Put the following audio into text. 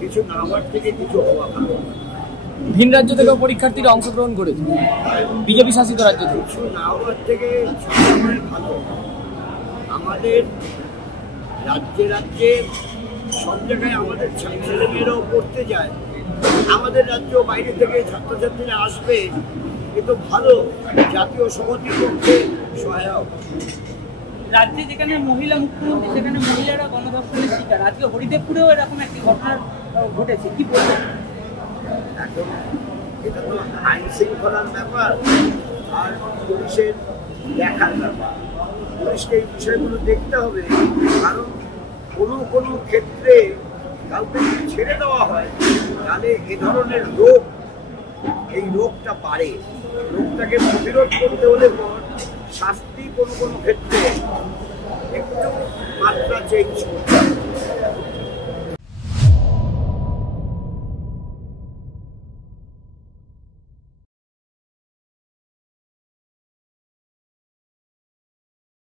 কিছু না হওয়ার থেকে কিছু হওয়া ভালো। ভিন রাজ্য থেকেও পরীক্ষার্থীরা অংশগ্রহণ করেছে বিজেপি শাসিত রাজ্য থেকে। কিছু না হওয়ার থেকে সবসময় ভালো। আমাদের রাজ্যে রাজ্যে সব জায়গায় আমাদের ছেলেমেয়েরাও পড়তে যায়, আমাদের রাজ্য বাইরে থেকে ছাত্রছাত্রীরা আসবে, কিন্তু ভালো জাতীয় সংহতি করতে সহায়ক। রাজ্যে যেখানে মহিলা মুখ্যমন্ত্রী সেখানে মহিলারা গণধর্ষণের শিকার, আজকে হরিদেবপুরেও এরকম একটি ঘটনা ঘটেছে, কি বলবেন? এখন এটা তো আইন শৃঙ্খলার ব্যাপার আর পুলিশের দেখার ব্যাপার। পুলিশকে এই বিষয়গুলো দেখতে হবে, কারণ কোনো ক্ষেত্রে কাউকে যদি ছেড়ে দেওয়া হয় তাহলে এ ধরনের রোগ, এই রোগটা বাড়ে। রোগটাকে প্রতিরোধ করতে হলে শাস্তি কোনো ক্ষেত্রে একটু মাত্রা চেঞ্জ করতে